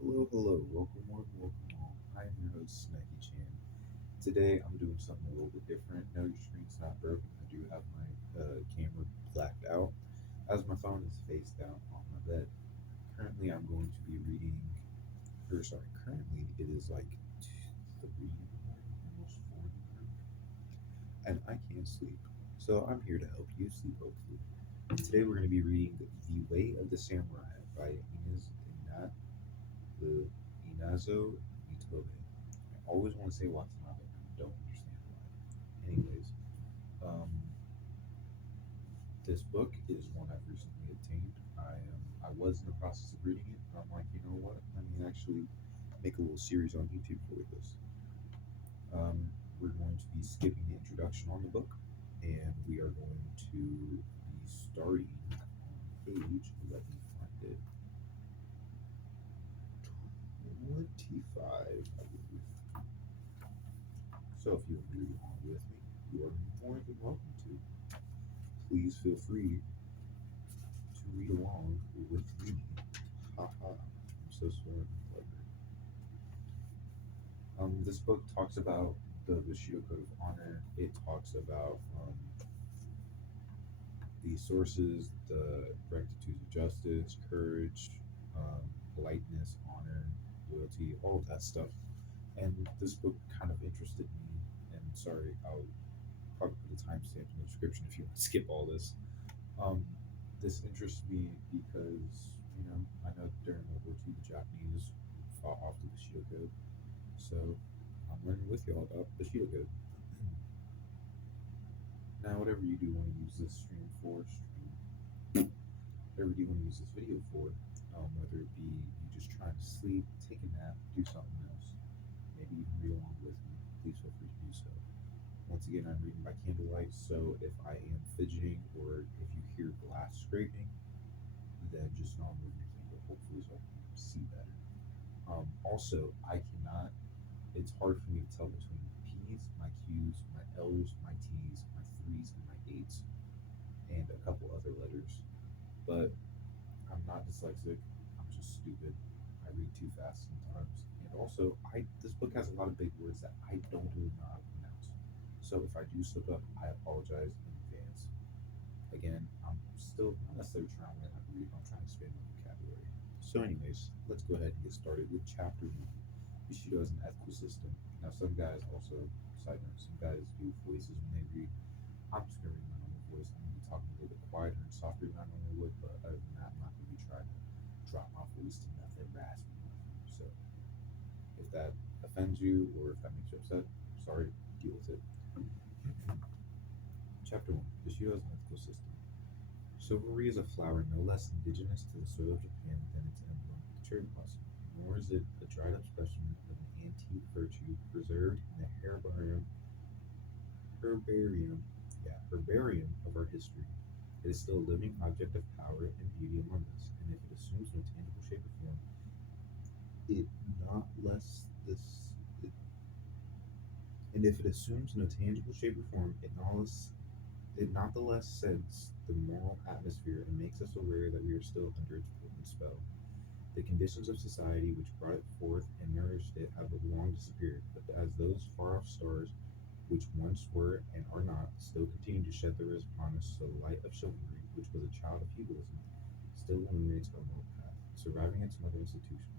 Hello, hello, welcome one, welcome home. I am your host, Snacky Today I'm doing something a little bit different. No, your screen's not broken. I do have my camera blacked out as my phone is face down on my bed. Currently, I'm going to be reading, currently it is like 3 in the morning, almost 4 in the morning, and I can't sleep. So I'm here to help you sleep, hopefully. Today we're going to be reading The Way of the Samurai by the Inazō Nitobe. I always want to say Watanabe, and I don't understand why. Anyways, um, this book is one I've recently obtained. I was in the process of reading it, and I'm like, you know what? Let me actually make a little series on YouTube for this. We're going to be skipping the introduction on the book, and we are going to be starting on page. Let me find it. 25, I believe. So if you want to read along with me, you are more than welcome to. Please feel free to read along with me. Haha, I'm so smart and clever. This book talks about the Bushido Code of Honor. It talks about the sources, the rectitude of justice, courage, politeness, honor, loyalty, all of that stuff. And this book kind of interested me. And sorry, I'll probably put a timestamp in the description if you want to skip all this. Um, this interests me because, I know during World War II, the Japanese fought off the Bushido Code. So I'm learning with y'all about Bushido Code. Now, whatever you do want to use this whatever you want to use this video for, whether it be you just trying to sleep, take a nap, do something else, maybe even read along with me, please feel free to do so. Once again, I'm reading by candlelight, so if I am fidgeting or if you hear glass scraping, then just know I'm moving your finger, hopefully, so I can see better. Also, I cannot, it's hard for me to tell between P's, my Q's, my L's, my T's, my threes, and my eights, and a couple other letters. But I'm not dyslexic, I'm just stupid. I read too fast sometimes. And also, this book has a lot of big words that I don't really know how to pronounce. So if I do slip up, I apologize in advance. Again, I'm still not necessarily trying to learn how to read, I'm trying to expand my vocabulary. So, anyways, let's go ahead and get started with chapter one. Bushido as an ethical system. Now, some guys also, side note, some guys do voices when they read. I'm just going to read my normal voice. I'm going to be talking a little bit quieter and softer than I normally would, but other than that, I'm not going to be trying to drop my voice to nothing raspy. So, if that offends you or if that makes you upset, sorry, deal with it. Chapter 1. Bushido as an ethical system. Chivalry is a flower no less indigenous to the soil of Japan than its emblem, the cherry blossom, nor is it a dried up specimen of an antique virtue preserved in the herbarium, herbarium of our history. It is still a living object of power and beauty among us, and if it assumes no tangible shape or form, it not less this it, and if it assumes no tangible shape or form, it not the less scents the moral atmosphere and makes us aware that we are still under its potent spell. The conditions of society which brought it forth and nourished it have long disappeared, but as those far off stars which once were and are not still continue to shed their rays upon us, so the light of chivalry, which was a child of feudalism, still illuminates our moral path, surviving its mother institution.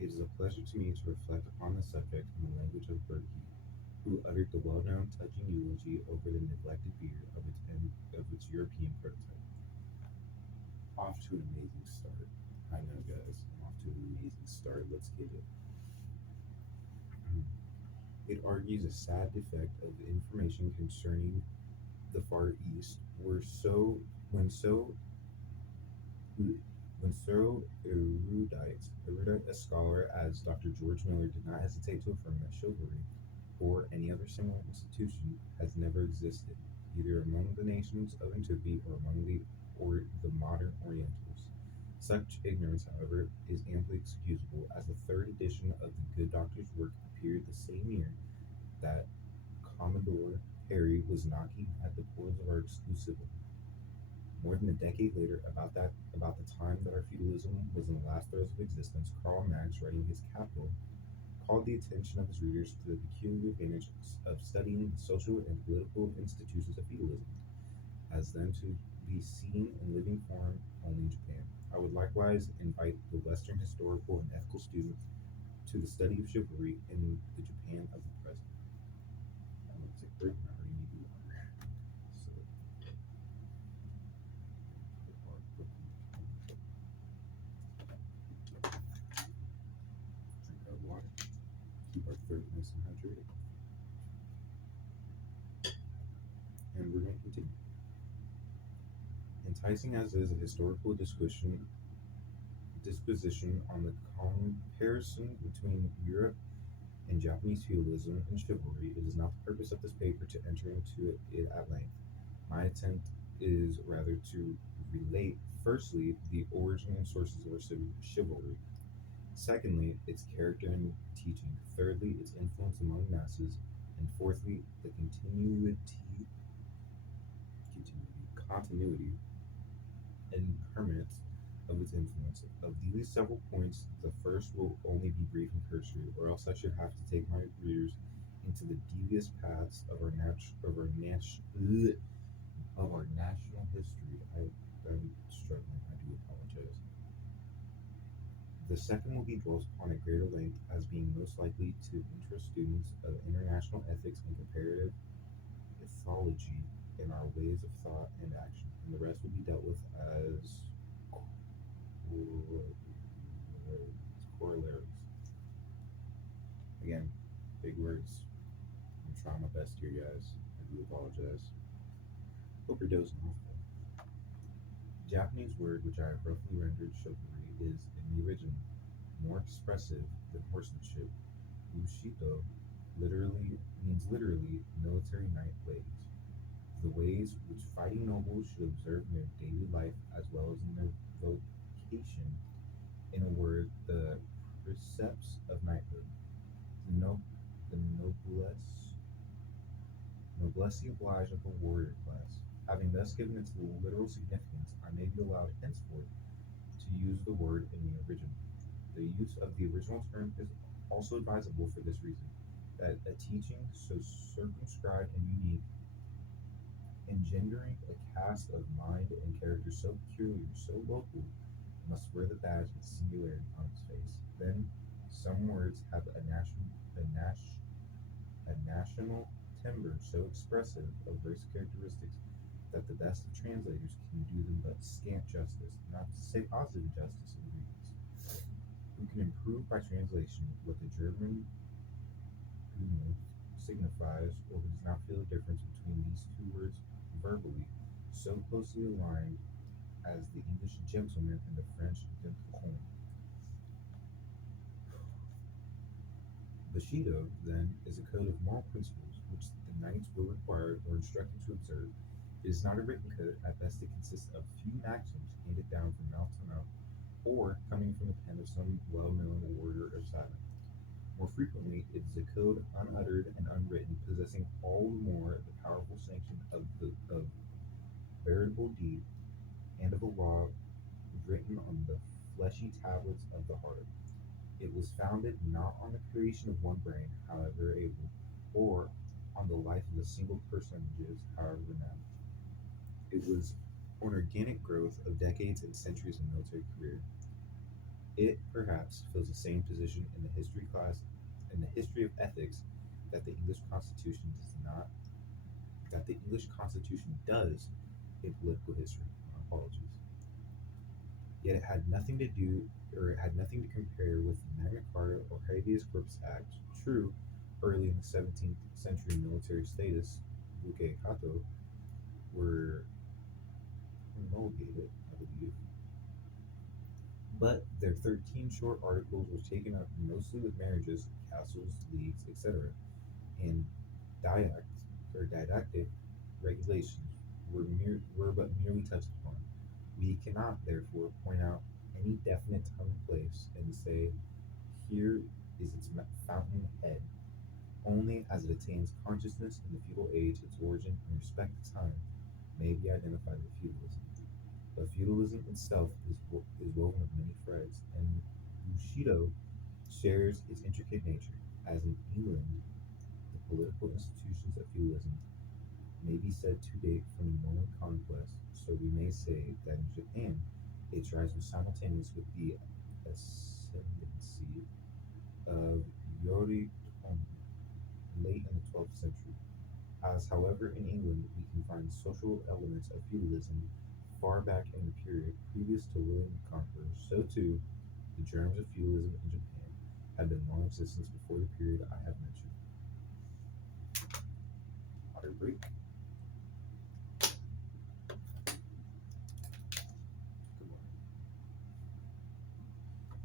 It is a pleasure to me to reflect upon this subject in the language of Burke, who uttered the well-known touching eulogy over the neglected beer of its European prototype. Off to an amazing start. I know, guys. I'm off to an amazing start. Let's get it. It argues a sad defect of information concerning the Far East were so when so when so erudite a scholar as Dr. George Miller did not hesitate to affirm that chivalry, or any other similar institution, has never existed, either among the nations of antiquity or the modern Orientals. Such ignorance, however, is amply excusable, as the third edition of the good doctor's work appeared the same year that Commodore Perry was knocking at the portals of our exclusivity. More than a decade later, about the time that our feudalism was in the last throes of existence, Karl Marx, writing his Capital, called the attention of his readers to the peculiar advantage of studying the social and political institutions of feudalism, as then to be seen in living form only in Japan. I would likewise invite the Western historical and ethical student to the study of chivalry in the Japan of the present. I'm going to take a break and I already need water. So, drink our water, keep our throat nice and hydrated, and we're going to continue. Enticing as is a historical disposition on the comparison between Europe and Japanese feudalism and chivalry, it is not the purpose of this paper to enter into it at length. My attempt is rather to relate, firstly, the origin and sources of our chivalry, secondly, its character and teaching, thirdly, its influence among masses, and fourthly, the continuity, and permanence of its influence. Of these several points, the first will only be brief and cursory, or else I should have to take my readers into the devious paths of our national history. I'm struggling. I do apologize. The second will be dwelt upon at greater length as being most likely to interest students of international ethics and comparative ethology in our ways of thought and action, and the rest will be dealt with as corollaries. Again, big words. I'm trying my best here, guys. I do apologize. Hope you're dozing off. Japanese word, which I have roughly rendered chivalry, is in the original more expressive than horsemanship. Bushido literally military knight ways. The ways which fighting nobles should observe in their daily life as well as in their vocation. In a word, the precepts of knighthood. The, no, the noblesse oblige of the warrior class. Having thus given its literal significance, I may be allowed henceforth to use the word in the original. The use of the original term is also advisable for this reason, that a teaching so circumscribed and unique, engendering a cast of mind and character so peculiar, so local, must wear the badge of singularity on its face. Then some words have a national timbre so expressive of various characteristics that the best of translators can do them but scant justice, not to say positive justice in the readings. Who can improve by translation what the German Gunu signifies, or who does not feel the difference between these two words verbally, so closely aligned as the English gentleman and the French gentleman. Bushido, then, is a code of moral principles which the knights were required or instructed to observe. It is not a written code; at best it consists of few maxims handed down from mouth to mouth, or coming from the pen of some well-known warrior or savant. More frequently, it is a code unuttered and unwritten, possessing all the more the powerful sanction of veritable deed and of a law written on the fleshy tablets of the heart. It was founded not on the creation of one brain, however able, or on the life of a single personages, however renowned. It was an organic growth of decades and centuries of military career. It perhaps fills the same position in the history class in the history of ethics that the English Constitution does not that the English Constitution does in political history. Apologies. Yet it had nothing to compare with the Magna Carta or Habeas Corpus Act. True, early in the 17th century military status, buke hato, were promulgated, I believe, but their 13 short articles were taken up mostly with marriages, castles, leagues, etc., and didactic regulations were but merely touched upon. We cannot, therefore, point out any definite time and place and say, here is its fountain head. Only as it attains consciousness in the feudal age, its origin and respect to time may be identified with feudalism. But feudalism itself is woven of many threads, and Bushido shares its intricate nature. As in England, the political institutions of feudalism may be said to date from the Norman conquest, so we may say that in Japan its rise was simultaneous with the ascendancy of Yoritomo late in the 12th century. As, however, in England we can find social elements of feudalism far back in the period previous to William the Conqueror, so too the germs of feudalism in Japan had been long existence before the period I have mentioned. Water break. Good morning.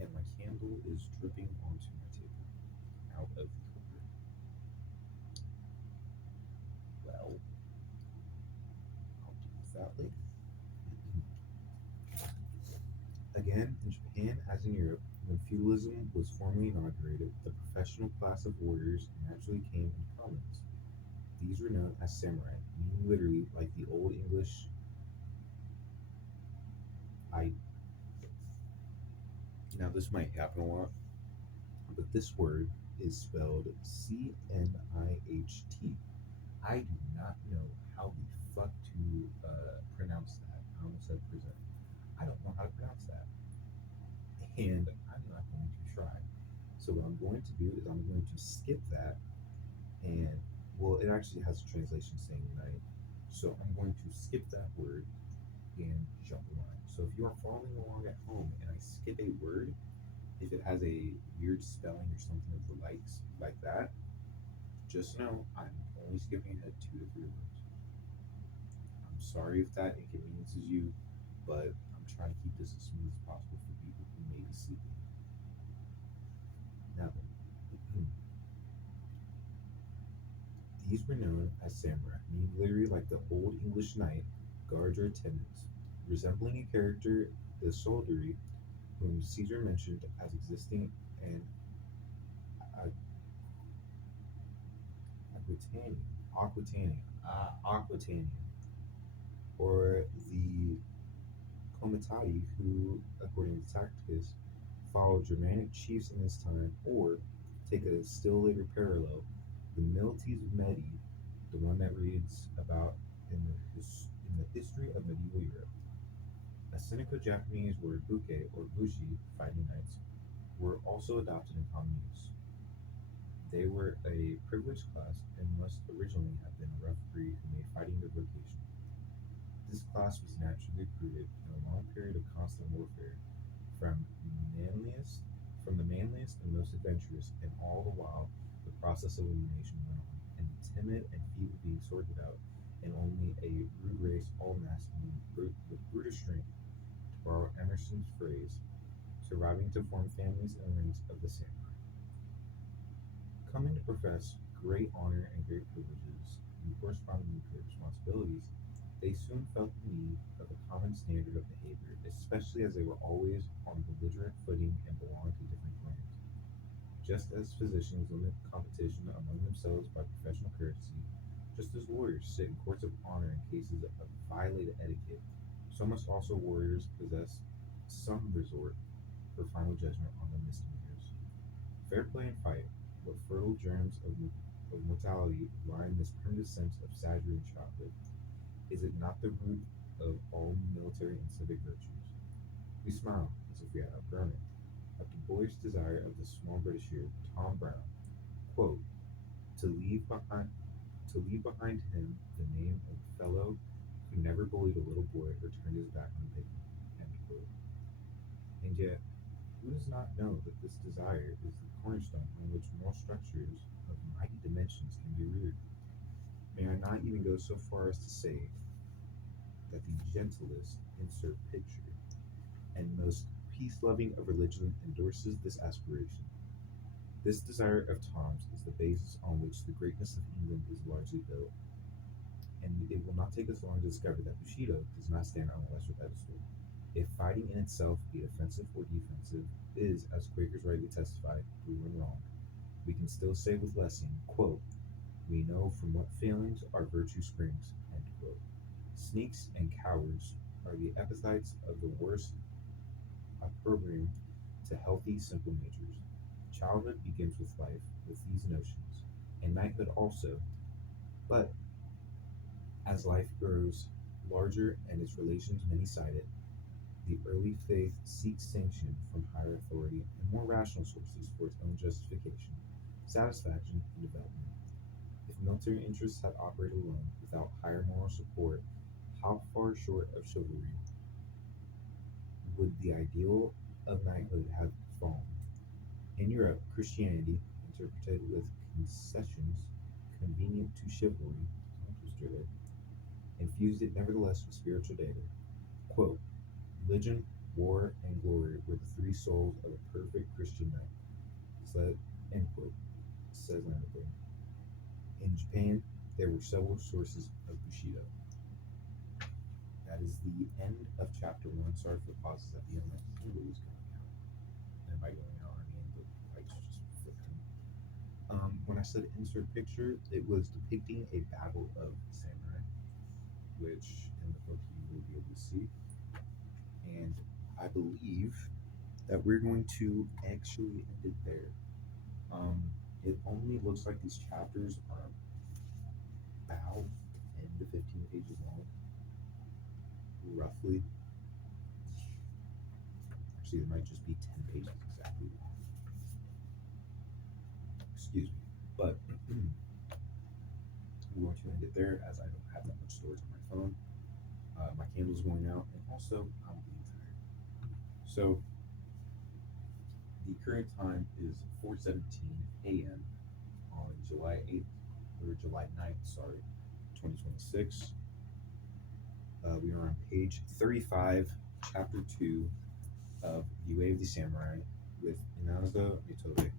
And my candle is dripping onto my table out of the cooker. Well, I'll deal with that later. Again, in Japan, as in Europe, when feudalism was formally inaugurated, the professional class of warriors naturally came into prominence. These were known as samurai, meaning literally like the Old English. I Now this might happen a lot, but this word is spelled Cniht. I do not know how the fuck to pronounce that. I almost said present. I don't know how to pronounce that, and I'm not going to try. So what I'm going to do is I'm going to skip that, and well, it actually has a translation saying night. So I'm going to skip that word and jump line. So if you are following along at home and I skip a word, if it has a weird spelling or something of the likes like that, just know I'm only skipping ahead 2 to 3 words. I'm sorry if that inconveniences you, but I'm trying to keep this as smooth as possible for people who may be sleeping. Now then, these were known as samurai, meaning literally like the Old English knight, guards or attendants, resembling a character, the soldiery, whom Caesar mentioned as existing in Aquitania, Aquitania, Aquitania, or the Comitati, who, according to Tacitus, followed Germanic chiefs in this time, or take a still later parallel, the Milites Medi, the one that reads about in the history of medieval Europe. A cynical Japanese word buke or bushi, fighting knights, were also adopted in common use. They were a privileged class and must originally have been a rough breed who made fighting their vocation. This class was naturally recruited in a long period of constant warfare from manliest from the manliest and most adventurous, and all the while the process of elimination went on, and the timid and feeble being sorted out, and only a rude race, all masculine, with brutish strength, to borrow Emerson's phrase, surviving to form families in the ranks of the samurai. Coming to profess great honor and great privileges, and correspondingly great responsibilities, they soon felt the need of a common standard of behavior, especially as they were always on belligerent footing and belonged to different clans. Just as physicians limit competition among themselves by professional courtesy, just as lawyers sit in courts of honor in cases of violated etiquette, so must also warriors possess some resort for final judgment on the misdemeanors. Fair play and fight, what fertile germs of mortality lie in this primitive sense of savagery and childhood. Is it not the root of all military and civic virtues? We smile as if we had outgrown it, at the boyish desire of the small Britisher, Tom Brown, quote, to leave behind to leave behind him the name of a fellow who never bullied a little boy or turned his back on a picnic, end quote. And yet, who does not know that this desire is the cornerstone on which moral structures of mighty dimensions can be reared? May I not even go so far as to say that the gentlest insert picture and most peace loving of religion endorses this aspiration. This desire of Tom's is the basis on which the greatness of England is largely built, and it will not take us long to discover that Bushido does not stand on a lesser pedestal. If fighting in itself, be it offensive or defensive, is, as Quakers rightly testify, proven wrong, we can still say with Lessing, quote, we know from what failings our virtue springs, end quote. Sneaks and cowards are the epithites of the worst opprobrium to healthy, simple natures. Childhood begins with life, with these notions, and knighthood also, but as life grows larger and its relations many sided, the early faith seeks sanction from higher authority and more rational sources for its own justification, satisfaction, and development. If military interests had operated alone, without higher moral support, how far short of chivalry would the ideal of knighthood have fallen? In Europe, Christianity, interpreted with concessions convenient to chivalry, infused it nevertheless with spiritual data. Quote, religion, war, and glory were the three souls of a perfect Christian knight. End quote, says Nitobe. In Japan, there were several sources of Bushido. That is the end of chapter 1. Sorry for the pauses at the end. My Kindle is going out. And by going out, I mean the lights just flickering. When I said insert picture, it was depicting a battle of samurai, which in the book you will be able to see. And I believe that we're going to actually end it there. It only looks like these chapters are about 10 to 15 pages long, roughly. Actually, it might just be 10 pages exactly. Excuse me. But we're going to end it there as I don't have that much storage on my phone. My candle's going out, and also I'm being tired. So the current time is 4:17 a.m. on July 8th, or July 9th, sorry, 2026. We are on page 35, chapter 2 of The Way of the Samurai with Inazō Nitobe.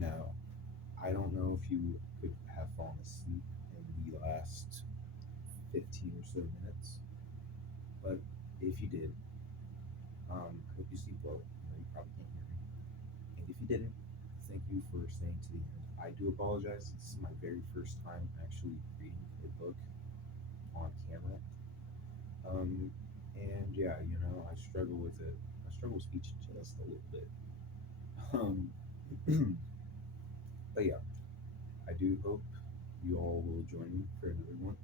Now, I don't know if you could have fallen asleep in the last 15 or so minutes, but if you did, I hope you sleep well. You probably can't hear me. And if you didn't, thank you for staying to the end. I do apologize. This is my very first time actually reading a book on camera. And yeah, I struggle with it. I struggle with speech just a little bit. Um, but yeah, I do hope you all will join me for another one.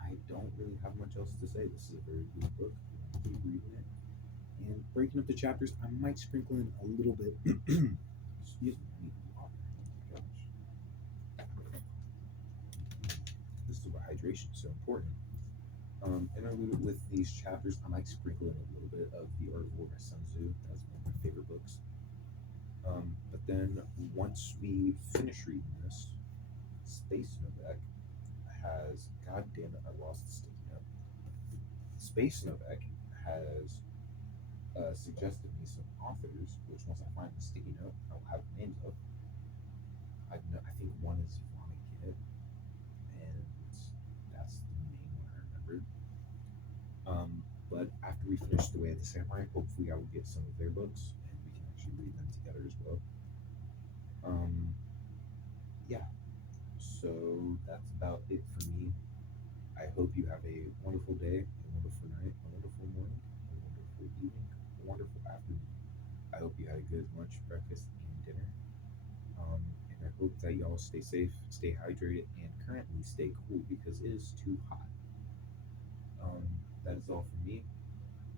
I don't really have much else to say. This is a very good book. I'm keep reading it. And breaking up the chapters, I might sprinkle in a little bit. Excuse me, I need water. Oh my gosh. This is why hydration is so important. Interlude with these chapters, I might sprinkle in a little bit of The Art of War by Sun Tzu. That's one of my favorite books. But then once we finish reading this, Space Novak has, god damn it, I lost the sticky note. Space Novak has suggested me some authors, which once I find the sticky note, I'll have the names of. I think one is Islamic Kid, and that's the main one I remembered. But after we finish The Way of the Samurai, hopefully I will get some of their books, and we can actually read them together as well. Yeah, so that's about it for me. I hope you have a wonderful day, a wonderful night, a wonderful morning, a wonderful evening, a wonderful afternoon. I hope you had a good lunch, breakfast, and dinner. And I hope that y'all stay safe, stay hydrated, and currently stay cool because it is too hot. That is all from me.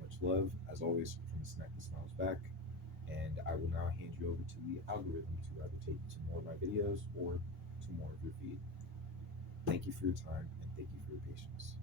Much love, as always, from the Snack that Smiles Back. And I will now hand you over to the algorithm to either take you to more of my videos or to more of your feed. Thank you for your time and thank you for your patience.